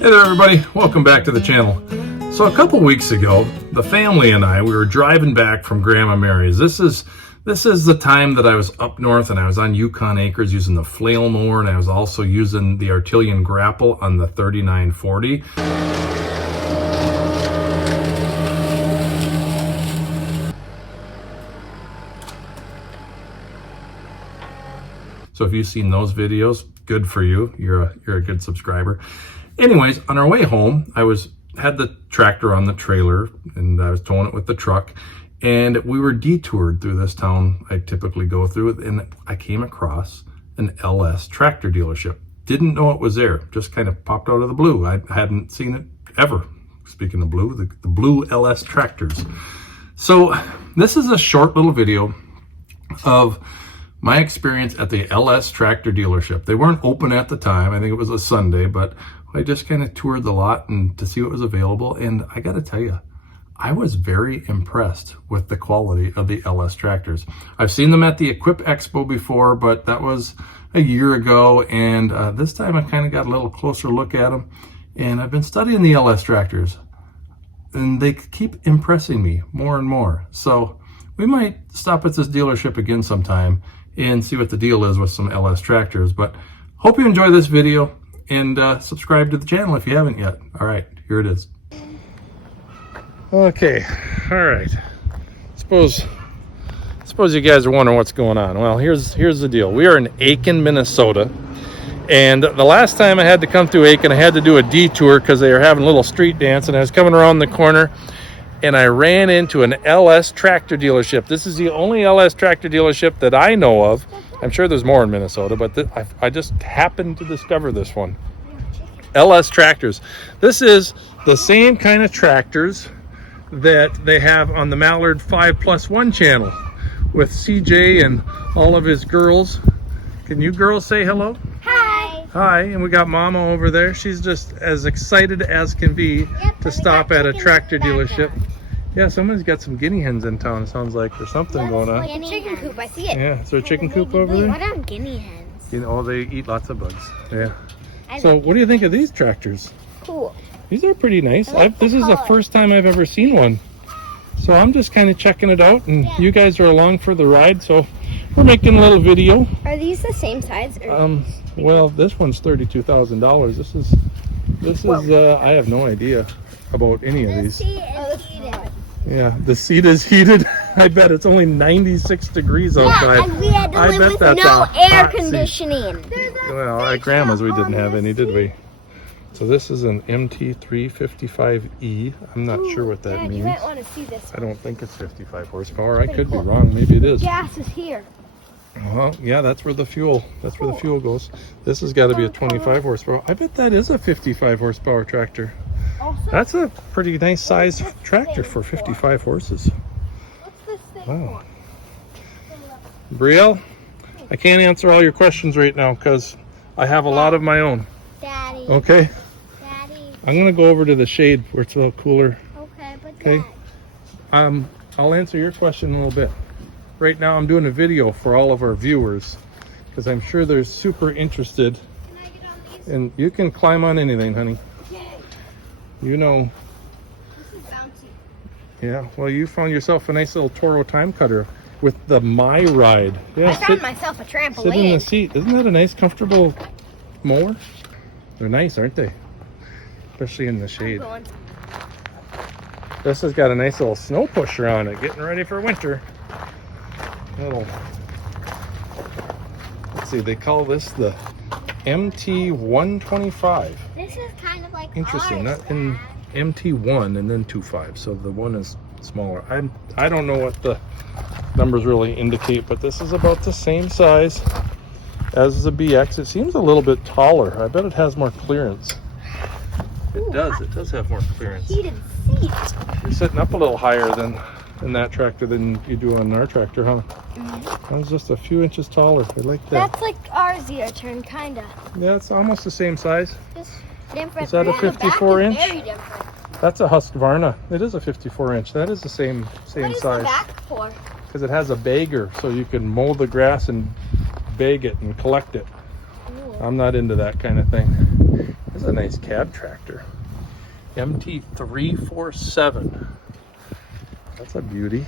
Hey there everybody, welcome back to the channel. So a couple weeks ago, the family and I, we were driving back from Grandma Mary's. This is the time that I was up north and I was on Yukon acres using the flail mower, and I was also using the Artillian grapple on the 3940. So if you've seen those videos, good for you. You're a good subscriber. Anyways, on our way home, I had the tractor on the trailer and I was towing it with the truck, and we were detoured through this town I typically go through, and I came across an LS tractor dealership. Didn't know it was there, just kind of popped out of the blue. I hadn't seen it ever. Speaking of blue, the blue LS tractors. So this is a short little video of my experience at the LS tractor dealership. They weren't open at the time. I think it was a Sunday, but I just kind of toured the lot and to see what was available. And I got to tell you, I was very impressed with the quality of the LS tractors. I've seen them at the Equip Expo before, but that was a year ago. And this time I kind of got a little closer look at them. And I've been studying the LS tractors, and they keep impressing me more and more. So we might stop at this dealership again sometime and see what the deal is with some LS tractors. But hope you enjoy this video, and subscribe to the channel if you haven't yet. All right, here it is. Okay, all right. Suppose you guys are wondering what's going on. Well, here's the deal. We are in Aiken, Minnesota, and the last time I had to come through Aiken, I had to do a detour because they were having a little street dance, and I was coming around the corner, and I ran into an LS tractor dealership. This is the only LS tractor dealership that I know of. I'm sure there's more in Minnesota, but I just happened to discover this one. LS tractors. This is the same kind of tractors that they have on the Mallard 5+1 channel with CJ and all of his girls. Can you girls say hello? Hi. Hi, and we got Mama over there. She's just as excited as can be to stop at a tractor dealership. Yeah, someone's got some guinea hens in town, it sounds like. There's something going on. Like a chicken coop, I see it. Yeah, is there a chicken coop over there? What are guinea hens? You know, they eat lots of bugs. Yeah. So what do you think of these tractors? Cool. These are pretty nice. Like This is the first time I've ever seen one. So I'm just kind of checking it out, and you guys are along for the ride, so we're making a little video. Are these the same size? Or Well, this one's $32,000. This is I have no idea about any of these. Yeah, the seat is heated. I bet it's only 96 degrees outside. Yeah, and we had to live with no air conditioning. Well, at Grandma's we didn't have any, did we? So this is an MT355E. I'm not sure what that means. You might want to see this. I don't think it's 55 horsepower. I could be wrong. Maybe it is. Gas is here. Well, yeah, that's where the fuel goes. This has got to be a 25 horsepower. I bet that is a 55 horsepower tractor. That's a pretty nice size tractor for 55 horses. What's this thing Wow. Brielle, I can't answer all your questions right now because I have a lot of my own. Daddy. Okay? Daddy. I'm going to go over to the shade where it's a little cooler. Okay, but Okay? I'll answer your question in a little bit. Right now I'm doing a video for all of our viewers because I'm sure they're super interested. Can I get on these? And you can climb on anything, honey. You know. This is bouncy. Yeah, well, you found yourself a nice little Toro time cutter with the My Ride. Yeah, I found myself a trampoline. sit in the seat. Isn't that a nice, comfortable mower? They're nice, aren't they? Especially in the shade. This has got a nice little snow pusher on it, getting ready for winter. Let's see, they call this the MT125. This is kind of like Interesting, ours, not in MT1 and then 25, so the one is smaller. I don't know what the numbers really indicate, but this is about the same size as the BX. It seems a little bit taller. I bet it has more clearance. It does have more clearance. Heated seat. You're sitting up a little higher than that tractor than you do on our tractor, huh? That was just a few inches taller. I like that. That's like ours, your turn, kinda. Yeah, it's almost the same size. Just different. Is that a 54 inch? Very different. That's a Husqvarna. It is a 54 inch. That is the same size. What is the back for? Because it has a bagger, so you can mow the grass and bag it and collect it. Ooh. I'm not into that kind of thing. That's a nice cab tractor. MT347. That's a beauty.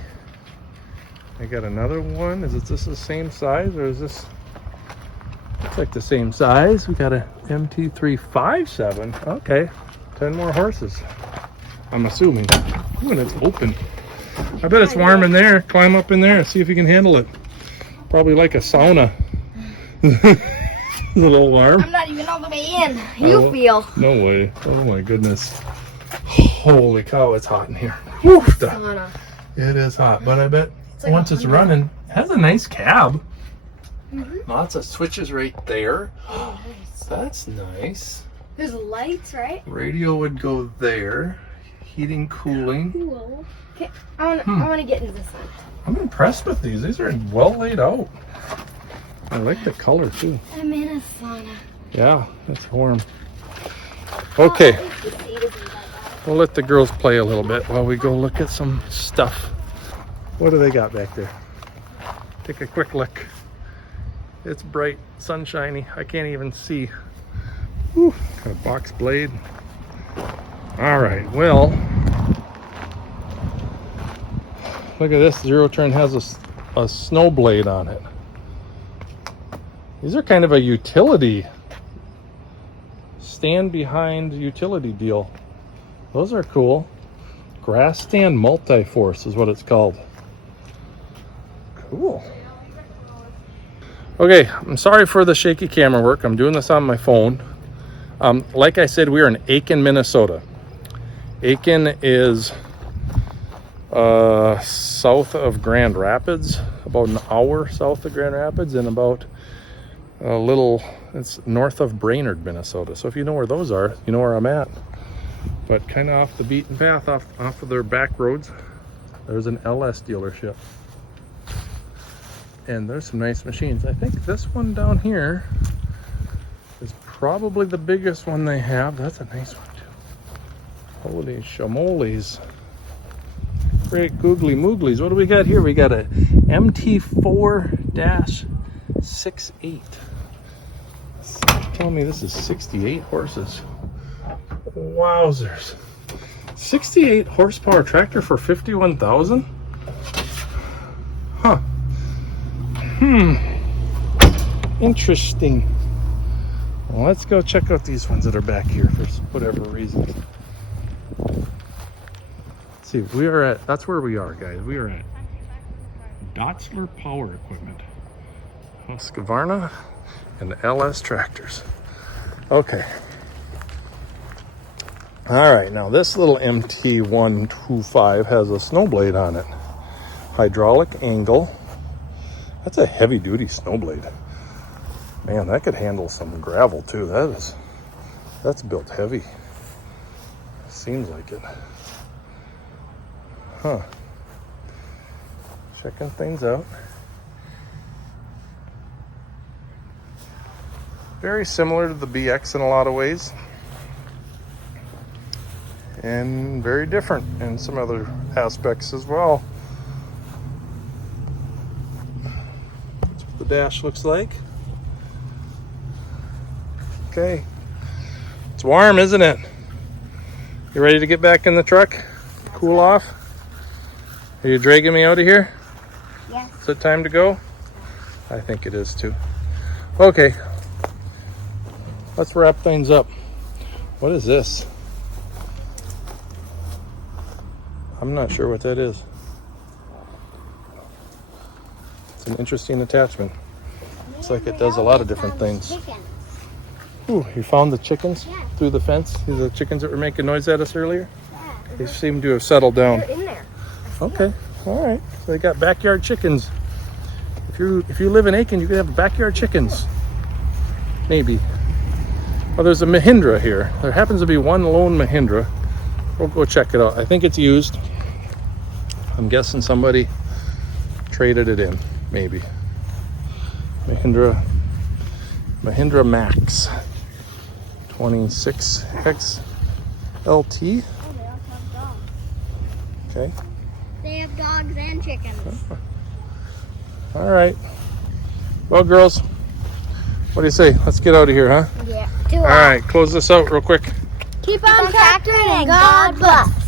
I got another one. Is this the same size, or is this? Looks like the same size. We got a MT357. Okay, 10 more horses. I'm assuming. Ooh, and it's open. I bet it's warm in there. Climb up in there, see if you can handle it. Probably like a sauna. It's a little warm. I'm not even all the way in. You feel. No way. Oh my goodness. Holy cow, it's hot in here. Woo, Sauna. it is hot, but I bet like once it's running, it has a nice cab. Mm-hmm. Lots of switches right there. Oh, nice. That's nice. There's lights, right? Radio would go there. Heating, cooling. Cool. Okay, I want to get into this one. I'm impressed with these. These are well laid out. I like the color too. I'm in a sauna. Yeah, it's warm. Okay, Oh, the seat isn't that bad. we'll let the girls play a little bit while we go look at some stuff. What do they got back there? Take a quick look. It's bright, sunshiny. I can't even see. Whew, got a box blade. All right, well, look at this. Zero Turn has a snow blade on it. These are kind of a utility, stand behind utility deal. Those are cool. Grass stand multi-force is what it's called. Cool. Okay, I'm sorry for the shaky camera work. I'm doing this on my phone. Like I said, we are in Aiken, Minnesota. Aiken is south of Grand Rapids, about an hour south of Grand Rapids, and about it's north of Brainerd, Minnesota. So if you know where those are, you know where I'm at. But kind of off the beaten path, off of their back roads, there's an LS dealership. And there's some nice machines. I think this one down here is probably the biggest one they have. That's a nice one too. Holy shamoles. Great googly mooglies. What do we got here? We got a MT4-68. Tell me this is 68 horses. Wowzers. 68 horsepower tractor for 51,000? Huh. Interesting. Well, let's go check out these ones that are back here for whatever reason. Let's see, that's where we are, guys. We are at Dotzler Power Equipment. Husqvarna and LS tractors. Okay. All right, now this little MT125 has a snow blade on it. Hydraulic angle. That's a heavy duty snow blade. Man, that could handle some gravel too. That's built heavy. Seems like it. Huh. Checking things out. Very similar to the BX in a lot of ways. And very different in some other aspects as well. That's what the dash looks like. Okay. It's warm, isn't it? You ready to get back in the truck? Cool off? Are you dragging me out of here? Yes. Is it time to go? I think it is too. Okay. Let's wrap things up. What is this? I'm not sure what that is. It's an interesting attachment. Looks like it does a lot of different things. Ooh, you found the chickens through the fence? These are the chickens that were making noise at us earlier? Yeah. They seem to have settled down. They're in there. Okay, all right. So they got backyard chickens. If you live in Aiken, you can have backyard chickens. Maybe. Well, there's a Mahindra here. There happens to be one lone Mahindra. We'll go check it out. I think it's used. I'm guessing somebody traded it in, maybe. Mahindra Max 26X LT. Oh, they also have dogs. Okay. They have dogs and chickens. All right. Well, girls, What do you say? Let's get out of here, huh? Yeah. All right, close this out real quick. Keep on tractoring and God bless.